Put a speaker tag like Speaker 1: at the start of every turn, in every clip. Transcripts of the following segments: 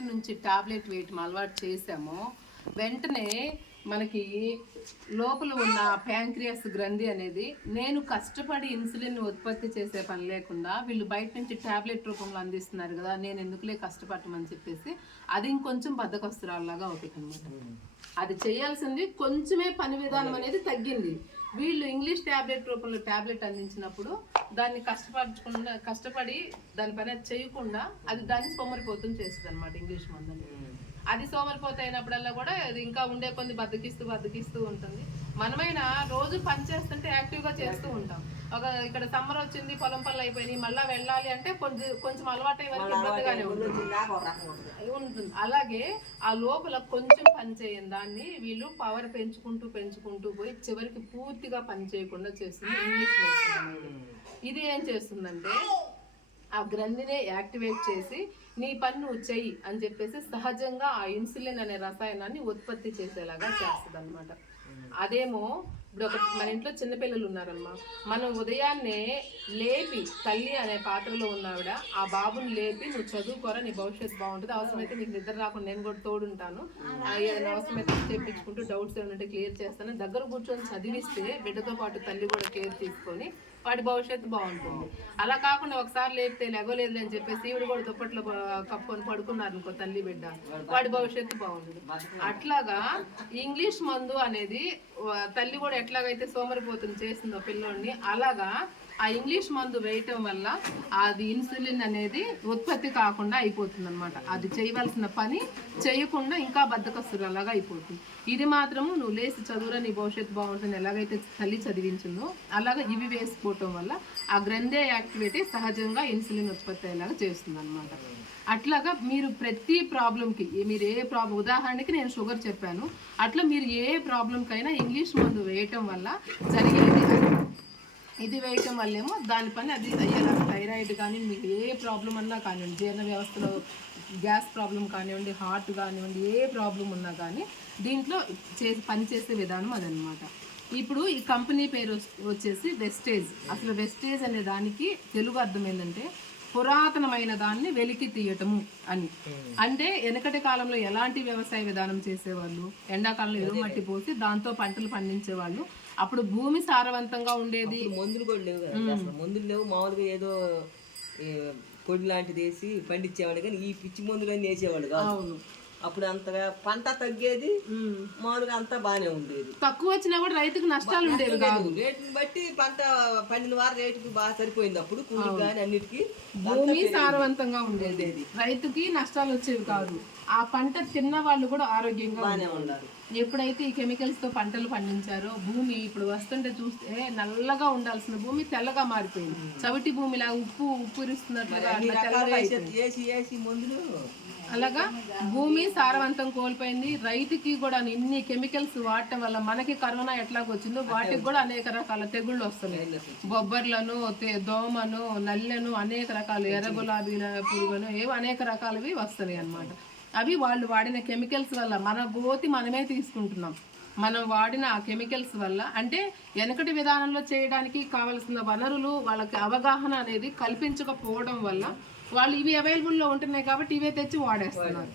Speaker 1: నుంచి టాబ్లెట్ వేయటం అలవాటు చేసామో వెంటనే మనకి లోపల ఉన్న ప్యాంక్రియాస్ గ్రంథి అనేది నేను కష్టపడి ఇన్సులిన్ ఉత్పత్తి చేసే పని లేకుండా వీళ్ళు బయట నుంచి టాబ్లెట్ రూపంలో అందిస్తున్నారు కదా నేను ఎందుకులే కష్టపడమని చెప్పేసి అది ఇంకొంచెం బద్దకొస్తురాల్లాగా ఒకటి అనమాట అది చేయాల్సింది కొంచెమే పని విధానం అనేది తగ్గింది. వీళ్ళు ఇంగ్లీష్ టాబ్లెట్ రూపంలో టాబ్లెట్ అందించినప్పుడు దాన్ని కష్టపడకుండా కష్టపడి దాని పని చేయకుండా అది దాన్ని సోమరిపోతం చేస్తుంది అనమాట ఇంగ్లీష్ మందని అది సోమరిపోత అయినప్పుడల్లా కూడా అది ఇంకా ఉండే కొన్ని బద్దకిస్తూ బద్దకిస్తూ ఉంటుంది. మనమైనా రోజు పని చేస్తుంటే యాక్టివ్గా చేస్తూ ఉంటాం. ఒక ఇక్కడ సమ్మర్ వచ్చింది పొలం పనులు అయిపోయినాయి మళ్ళీ వెళ్ళాలి అంటే కొంచెం కొంచెం అలవాటు వరకు ఇబ్బందిగానే ఉంటుంది. ఉంటుంది. అలాగే ఆ లోపల కొంచెం పని చేయని దాన్ని వీళ్ళు పవర్ పెంచుకుంటూ పెంచుకుంటూ పోయి చివరికి పూర్తిగా పని చేయకుండా చేస్తుంది ఇంగ్లీష్ ఇది ఏం చేస్తుందంటే ఆ గ్రంథినే యాక్టివేట్ చేసి నీ పని నువ్వు చెయ్యి అని చెప్పేసి సహజంగా ఆ ఇన్సులిన్ అనే రసాయనాన్ని ఉత్పత్తి చేసేలాగా చేస్తుంది అనమాట అదేమో ఇప్పుడు ఒక మన ఇంట్లో చిన్నపిల్లలు ఉన్నారమ్మా. మనం ఉదయాన్నే లేపి తల్లి అనే పాత్రలో ఉన్నావిడ ఆ బాబుని లేపి నువ్వు చదువుకోరా నీ భవిష్యత్తు బాగుంటుంది. అవసరమైతే నీకు నిద్ర రాకుండా నేను కూడా తోడుంటాను ఏదైనా అవసరమైతే చేపించుకుంటూ డౌట్స్ ఏమైనా క్లియర్ చేస్తాను. దగ్గర కూర్చొని చదివిస్తే బిడ్డతో పాటు తల్లి కూడా కేర్ తీసుకొని వాడి భవిష్యత్తు బాగుంటుంది. అలా కాకుండా ఒకసారి లేపితే లెగలేదు అని చెప్పేసి ఈవిడ కూడా దుప్పట్లో కప్పుకొని పడుకున్నారు అనుకో తల్లి బిడ్డ. వాడి భవిష్యత్తు బాగుంటుంది అట్లాగా ఇంగ్లీష్ మందు అనేది తల్లి కూడా ఎట్లాగైతే సోమరిపోతుంది చేసిందో పిల్లోడిని అలాగా ఆ ఇంగ్లీష్ మందు వేయటం వల్ల అది ఇన్సులిన్ అనేది ఉత్పత్తి కాకుండా అయిపోతుంది అనమాట అది చేయవలసిన పని చేయకుండా ఇంకా బద్దకస్తులాగా అయిపోతుంది. ఇది మాత్రము నువ్వు లేచి చదువురా నీ భవిష్యత్తు బాగుంటుంది ఎలాగైతే తల్లి చదివించిందో అలాగా ఇవి వేసుకోవటం వల్ల ఆ గ్రంథే యాక్టివిటీ సహజంగా ఇన్సులిన్ ఉత్పత్తి అయ్యేలాగా చేస్తుంది అనమాట అట్లాగా మీరు ప్రతి ప్రాబ్లంకి మీరు ఏ ప్రాబ్లం ఉదాహరణకి నేను షుగర్ చెప్పాను అట్లా మీరు ఏ ప్రాబ్లంకైనా ఇంగ్లీష్ మందు వేయటం వల్ల జరిగేది ఇది వేయటం వల్లేమో దాని పని అది అయ్యేలా థైరాయిడ్ కానీ మీకు ఏ ప్రాబ్లం అన్నా కానివ్వండి జీర్ణ వ్యవస్థలో గ్యాస్ ప్రాబ్లం కానివ్వండి హార్ట్ కానివ్వండి ఏ ప్రాబ్లం ఉన్నా కానీ దీంట్లో చేసి పనిచేసే విధానం అదనమాట ఇప్పుడు ఈ కంపెనీ పేరు వచ్చేసి వెస్టేజ్ అసలు వెస్టేజ్ అనే దానికి తెలుగు అర్థం ఏంటంటే పురాతనమైన దాన్ని వెలికి తీయటము అని. అంటే వెనకటి కాలంలో ఎలాంటి వ్యవసాయ విధానం చేసేవాళ్ళు ఎండాకాలంలో ఎరువు మట్టి పోసి దాంతో పంటలు పండించేవాళ్ళు అప్పుడు భూమి సారవంతంగా ఉండేది.
Speaker 2: మందులు కూడా లేవు కదా అసలు మందులు లేవు. మామూలుగా ఏదో పొడి లాంటిది వేసి పండించేవాడు కానీ ఈ పిచ్చి మందులన్నీ వేసేవాడు కాదు. అప్పుడు అంతగా పంట తగ్గేది. మామూలుగా అంతా బాగానే ఉండేది.
Speaker 1: తక్కువ వచ్చినా కూడా రైతుకు నష్టాలు ఉండేవి కాదు.
Speaker 2: రేటుని బట్టి పంట పండిన వారు రేటుకి బాగా సరిపోయింది అప్పుడు కూలి కానీ అన్నిటికీ
Speaker 1: భూమి సారవంతంగా ఉండేది. రైతుకి నష్టాలు వచ్చేవి కాదు. ఆ పంట తిన్న వాళ్ళు కూడా ఆరోగ్యంగా
Speaker 2: బాగానే. ఉన్నారు.
Speaker 1: ఎప్పుడైతే ఈ కెమికల్స్తో పంటలు పండించారో భూమి ఇప్పుడు వస్తుంటే చూస్తే నల్లగా ఉండాల్సిన భూమి తెల్లగా మారిపోయింది. చవిటి భూమిలా ఉప్పు.
Speaker 2: వేసి వేసి మందులు
Speaker 1: అలాగా? భూమి సారవంతం కోల్పోయింది. రైతుకి కూడా ఇన్ని కెమికల్స్ వాడటం వల్ల మనకి కరోనా ఎట్లాగ వచ్చిందో వాటికి కూడా అనేక రకాల తెగుళ్ళు వస్తున్నాయి. బొబ్బర్లను దోమను నల్లెను అనేక రకాలు ఎర్ర గులాబీల పురుగును ఏవో అనేక రకాలవి వస్తున్నాయి అన్నమాట. అవి వాళ్ళు వాడిన కెమికల్స్ వల్ల మన గోతి మనమే తీసుకుంటున్నాం. మనం వాడిన ఆ కెమికల్స్ వల్ల అంటే వెనకటి విధానంలో చేయడానికి కావలసిన వనరులు వాళ్ళకి అవగాహన అనేది కల్పించకపోవడం వల్ల వాళ్ళు ఇవి అవైలబుల్లో ఉంటున్నాయి కాబట్టి ఇవే తెచ్చి వాడేస్తున్నారు.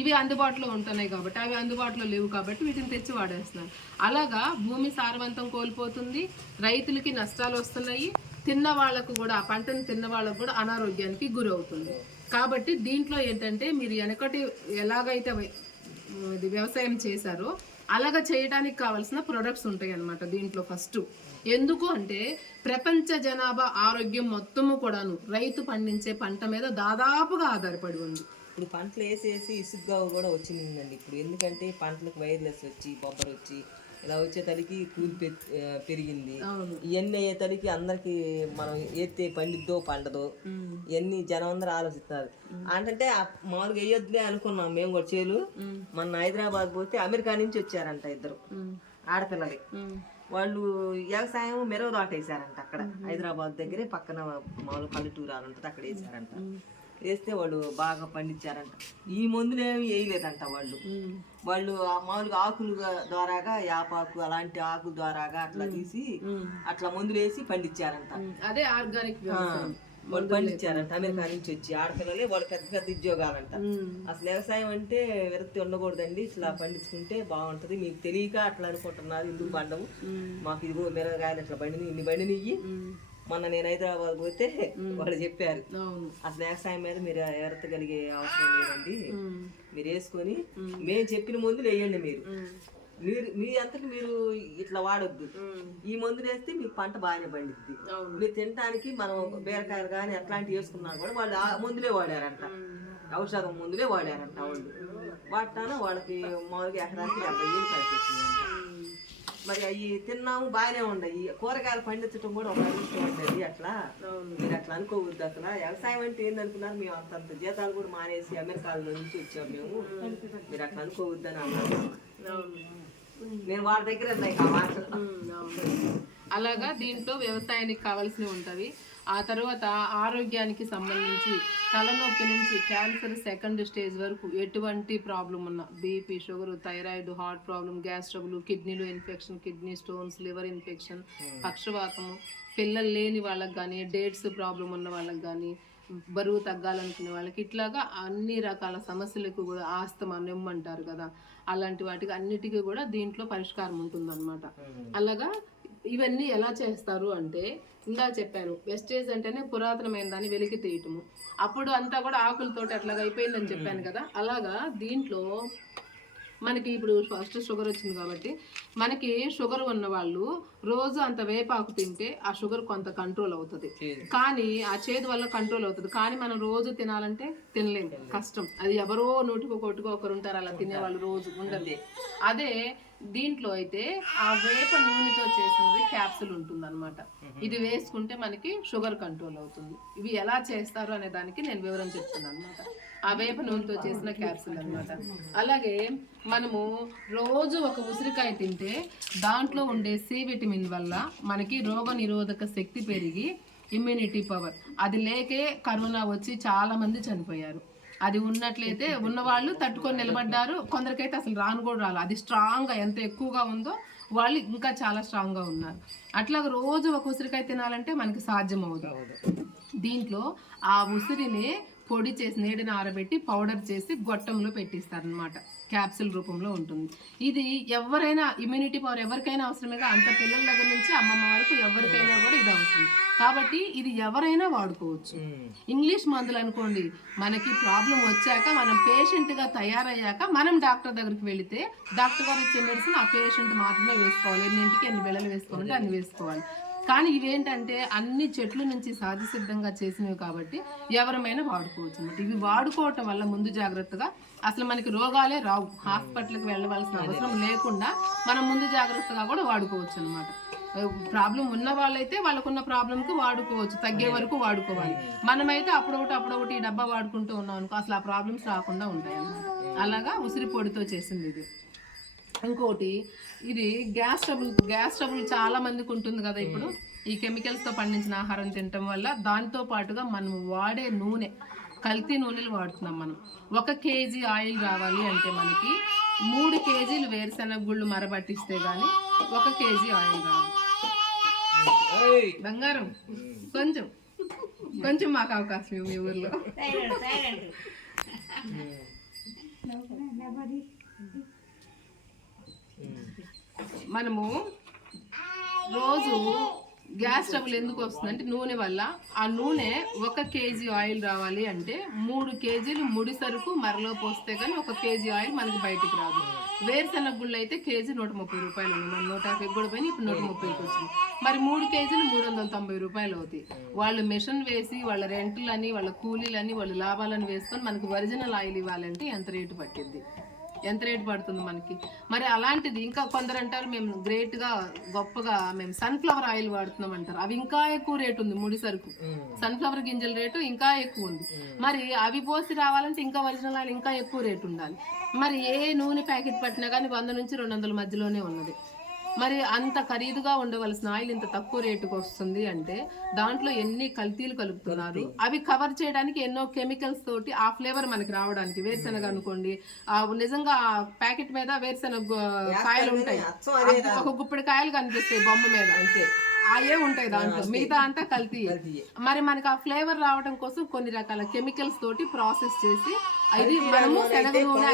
Speaker 1: ఇవి అందుబాటులో ఉంటున్నాయి కాబట్టి అవి అందుబాటులో లేవు కాబట్టి వీటిని తెచ్చి వాడేస్తున్నారు. అలాగా భూమి సారవంతం కోల్పోతుంది రైతులకి నష్టాలు వస్తున్నాయి తిన్న వాళ్ళకు కూడా ఆ పంటను తిన్న వాళ్ళకు కూడా అనారోగ్యానికి గురవుతుంది. కాబట్టి దీంట్లో ఏంటంటే మీరు వెనకటి ఎలాగైతే వ్యవసాయం చేశారో అలాగ చేయడానికి కావాల్సిన ప్రొడక్ట్స్ ఉంటాయి అనమాట దీంట్లో ఫస్ట్ ఎందుకు అంటే ప్రపంచ జనాభా ఆరోగ్యం మొత్తము కూడాను రైతు పండించే పంట మీద దాదాపుగా ఆధారపడి ఉంది.
Speaker 2: ఇప్పుడు పంటలు వేసేసి ఇసుగ్గా కూడా వచ్చిందండి ఇప్పుడు. ఎందుకంటే పంటలకు వైర్లెస్ వచ్చి బొబ్బర్ వచ్చి ఇలా వచ్చే తలికి కూలి పెరిగింది. ఇవన్నీ అయ్యే తలికి అందరికి మనం ఎత్తే పండిద్దో పండదో ఇవన్నీ జనం అందరూ ఆలోచిస్తున్నారు అంటే మామూలుగా వేయొద్దులే అనుకున్నాం మేము కూడా చేలు. మొన్న హైదరాబాద్ పోతే అమెరికా నుంచి వచ్చారంట ఇద్దరు ఆడపిల్లలు. వాళ్ళు వ్యవసాయం మెరవ తోట వేసారంట అక్కడ హైదరాబాద్ దగ్గరే పక్కన మామూలు పల్లెటూరు ఉంటుంది అక్కడ వేసారంట వేస్తే వాళ్ళు బాగా పండించారంట. ఈ మందులేమి వేయలేదంట వాళ్ళు. వాళ్ళు మామూలుగా ఆకులు ద్వారాగా యాపాకు అలాంటి ఆకు ద్వారాగా అట్లా తీసి అట్లా మందులు వేసి పండించారంట.
Speaker 1: అదే ఆర్గానిక్
Speaker 2: వాళ్ళు పండించారంట. అమెరికా నుంచి వచ్చి ఆడపిల్లలే వాళ్ళు పెద్ద పెద్ద ఉద్యోగాలంట. అసలు వ్యవసాయం అంటే విరక్తి ఉండకూడదండి. ఇట్లా పండించుకుంటే బాగుంటది. మీకు తెలియక అట్లా అనుకుంటున్నారు. ఇందుకు పండవు? మాకు ఇదిగో మిరగాయలు ఇట్లా బండిని ఇన్ని బండిని ఇయ్యి మొన్న నేను హైదరాబాద్ పోతే వాళ్ళు చెప్పారు
Speaker 1: అవును.
Speaker 2: అసలు వ్యవసాయం మీద మీరు ఎరతగలిగే అవసరం లేదండి. మీరు వేసుకొని మేము. చెప్పిన మందులు వేయండి మీరు. మీరు మీ అంతటి మీరు ఇట్లా వాడొద్దు. ఈ మందులు వేస్తే మీకు పంట బాగానే పండిద్ది. మీరు తినడానికి మనం బీరకాయలు కానీ అట్లాంటివి వేసుకున్నా కూడా వాళ్ళు ఆ మందులే వాడారంట. ఔషధం మందులే వాడారంట వాళ్ళు. వాడటాన వాళ్ళకి మామూలుగా ఎకరానికి డెబ్బై ఏళ్ళు వచ్చిందంట మరి అవి తిన్నాము బాగానే ఉండయి కూరగాయలు పండించడం కూడా ఒక అదృష్టం ఉండేది అట్లా. మీరు అట్లా అనుకోవద్దు అసలు. వ్యవసాయం అంటే ఏందనుకున్నారు? మేము అంతంత జీతాలు కూడా మానేసి అమెరికాలో నుంచి వచ్చాము మేము. మీరు అట్లా అనుకోవద్దు అని అన్నారు. నేను వాళ్ళ దగ్గర ఉన్నాయి ఆ మాటలు
Speaker 1: అలాగా దీంట్లో వ్యవసాయానికి కావాల్సినవి ఉంటవి. ఆ తర్వాత ఆరోగ్యానికి సంబంధించి తలనొప్పి నుంచి క్యాన్సర్ సెకండ్ స్టేజ్ వరకు ఎటువంటి ప్రాబ్లం ఉన్నా. BP sugar thyroid heart problem gas trouble కిడ్నీలో infection kidney stones liver infection పక్షవాతము పిల్లలు లేని వాళ్ళకి కానీ డేట్స్ ప్రాబ్లం ఉన్న వాళ్ళకి కానీ బరువు తగ్గాలనుకునే వాళ్ళకి ఇట్లాగా అన్ని రకాల సమస్యలకు కూడా ఆస్తమా నెమ్మంటారు కదా. అలాంటి వాటికి అన్నిటికీ కూడా దీంట్లో పరిష్కారం ఉంటుందన్నమాట. అలాగా ఇవన్నీ ఎలా చేస్తారు అంటే ఇందా చెప్పాను వెస్టేజ్ అంటేనే పురాతనమైన దాన్ని వెలికి తీయటము. అప్పుడు అంతా కూడా ఆకులతోటి అట్లాగా అయిపోయిందని చెప్పాను కదా. అలాగా దీంట్లో మనకి ఇప్పుడు ఫస్ట్ షుగర్ వచ్చింది కాబట్టి మనకి షుగర్ ఉన్న వాళ్ళు రోజు అంత వేపాకు తింటే ఆ షుగర్ కొంత కంట్రోల్ అవుతుంది. కానీ ఆ చేదు వల్ల కంట్రోల్ అవుతుంది. కానీ మనం రోజు తినాలంటే తినలేము కష్టం. అది ఎవరో నూటికో కొట్టుకో ఒకరు ఉంటారు అలా తినేవాళ్ళు రోజు ఉండదు అదే దీంట్లో అయితే ఆ వేప నూనెతో చేసినది క్యాప్సుల్ ఉంటుంది ఇది వేసుకుంటే మనకి షుగర్ కంట్రోల్ అవుతుంది. ఇవి ఎలా చేస్తారు అనే దానికి నేను వివరం చెప్తున్నాను అనమాట ఆ వేప నూనెతో చేసిన క్యాప్సుల్ అన్నమాట. అలాగే మనము రోజు ఒక ఉసిరికాయ తింటే దాంట్లో ఉండే సి విటమిన్ వల్ల మనకి రోగ నిరోధక శక్తి పెరిగి ఇమ్యూనిటీ పవర్ అది లేకే కరోనా వచ్చి చాలా మంది చనిపోయారు. అది ఉన్నట్లయితే ఉన్నవాళ్ళు తట్టుకొని నిలబడ్డారు. కొందరికైతే అసలు రాను కూడా రాలి. అది స్ట్రాంగ్గా ఎంత ఎక్కువగా ఉందో వాళ్ళు ఇంకా చాలా స్ట్రాంగ్గా ఉన్నారు. అట్లా రోజు ఒక ఉసిరికాయ తినాలంటే మనకి సాధ్యం అవుతుంది దీంట్లో ఆ ఉసిరిని పొడి చేసి నీడని ఆరబెట్టి పౌడర్ చేసి గొట్టంలో పెట్టిస్తారనమాట క్యాప్సిల్ రూపంలో ఉంటుంది. ఇది ఎవరైనా ఇమ్యూనిటీ పవర్ ఎవరికైనా అవసరమేగా అంత పిల్లల దగ్గర నుంచి అమ్మమ్మ వరకు ఎవరికైనా కూడా ఇది అవసరం. కాబట్టి ఇది ఎవరైనా వాడుకోవచ్చు. ఇంగ్లీష్ మందులు అనుకోండి మనకి ప్రాబ్లం వచ్చాక మనం పేషెంట్గా తయారయ్యాక మనం డాక్టర్ దగ్గరికి వెళితే డాక్టర్ గారు ఇచ్చే మెడిసిన్ ఆ పేషెంట్ మాత్రమే వేసుకోవాలి. ఎన్నింటికి ఎన్ని బిళ్ళలు వేసుకోవాలంటే అన్ని వేసుకోవాలి. కానీ ఇవేంటంటే అన్ని చెట్ల నుంచి సహజ సిద్ధంగా చేసినవి కాబట్టి ఎవరమైనా వాడుకోవచ్చు అన్నమాట. ఇవి వాడుకోవటం వల్ల ముందు జాగ్రత్తగా అసలు మనకి రోగాలే రావు. హాస్పిటల్కి వెళ్ళవలసిన అవసరం లేకుండా మనం ముందు జాగ్రత్తగా కూడా వాడుకోవచ్చు అనమాట ప్రాబ్లం ఉన్న వాళ్ళైతే వాళ్ళకున్న ప్రాబ్లంకి వాడుకోవచ్చు. తగ్గే వరకు వాడుకోవాలి. మనమైతే అప్పుడొకటి అప్పుడొకటి ఈ డబ్బా వాడుకుంటూ ఉన్నాం అనుకో అసలు ఆ ప్రాబ్లమ్స్ రాకుండా ఉంటాయి అన్నమాట. అలాగా ఉసిరి పొడితో చేసింది ఇది. ఇంకోటి ఇది గ్యాస్ ట్రబుల్ గ్యాస్ ట్రబుల్ చాలా మందికి ఉంటుంది కదా ఇప్పుడు. ఈ కెమికల్స్తో పండించిన ఆహారం తినటం వల్ల దాంతో పాటుగా మనం వాడే నూనె కల్తీ నూనెలు వాడుతున్నాం మనం. ఒక కేజీ ఆయిల్ రావాలి అంటే మనకి మూడు కేజీలు వేరుశెనగ గుళ్ళు మరబట్టిస్తే గానీ ఒక కేజీ ఆయిల్ రాదు. బంగారం కొంచెం కొంచెం మాకు అవకాశం ఇవ్వు మీ ఊర్లో. మనము రోజు గ్యాస్ ట్రబుల్ ఎందుకు వస్తుందంటే నూనె వల్ల. ఆ నూనె ఒక కేజీ ఆయిల్ రావాలి అంటే మూడు కేజీలు ముడి సరుకు మరలో పోస్తే కానీ ఒక కేజీ ఆయిల్ మనకి బయటికి రాదు. వేరుశెనగ గుళ్ళు అయితే కేజీ నూట ముప్పై రూపాయలు ఉంది మన నూట యాభై కూడా పోయినా ఇప్పుడు నూట ముప్పైకి వచ్చింది మరి మూడు కేజీలు మూడు వందల తొంభై రూపాయలు అవుతాయి. వాళ్ళు మిషన్ వేసి వాళ్ళ రెంట్లని వాళ్ళ కూలీలని వాళ్ళ లాభాలను వేసుకొని మనకి ఒరిజినల్ ఆయిల్ ఇవ్వాలంటే ఎంత రేటు పట్టిద్ది? ఎంత రేటు పడుతుంది మనకి? మరి అలాంటిది ఇంకా కొందరు అంటారు మేము గ్రేట్గా గొప్పగా మేము సన్ఫ్లవర్ ఆయిల్ వాడుతున్నాం అంటారు. అవి ఇంకా ఎక్కువ రేటు ఉంది ముడి సరుకు. సన్ఫ్లవర్ గింజల రేటు ఇంకా ఎక్కువ ఉంది. మరి అవి పోసి రావాలంటే ఇంకా ఒరిజినల్ ఆయిల్ ఇంకా ఎక్కువ రేటు ఉండాలి. మరి ఏ నూనె ప్యాకెట్ పట్టినా కానీ వంద నుంచి రెండు వందల మధ్యలోనే ఉన్నది. మరి అంత ఖరీదుగా ఉండవలసిన ఆయిల్ ఇంత తక్కువ రేటుకి వస్తుంది అంటే దాంట్లో ఎన్ని కల్తీలు కలుపుతున్నారు? అవి కవర్ చేయడానికి ఎన్నో కెమికల్స్ తోటి ఆ ఫ్లేవర్ మనకి రావడానికి వేరుశెనగ అనుకోండి ఆ నిజంగా ఆ ప్యాకెట్ మీద వేరుశెనగ కాయలు ఉంటాయి. ఒక గుప్పెడు కాయలు కనిపిస్తాయి బొమ్మ మీద
Speaker 2: అంతే.
Speaker 1: అవే ఉంటాయి దాంట్లో. మిగతా అంతా కల్తీ. మరి మనకి ఆ ఫ్లేవర్ రావడం కోసం కొన్ని రకాల కెమికల్స్ తోటి ప్రాసెస్ చేసి అది మనము శనగ నూనె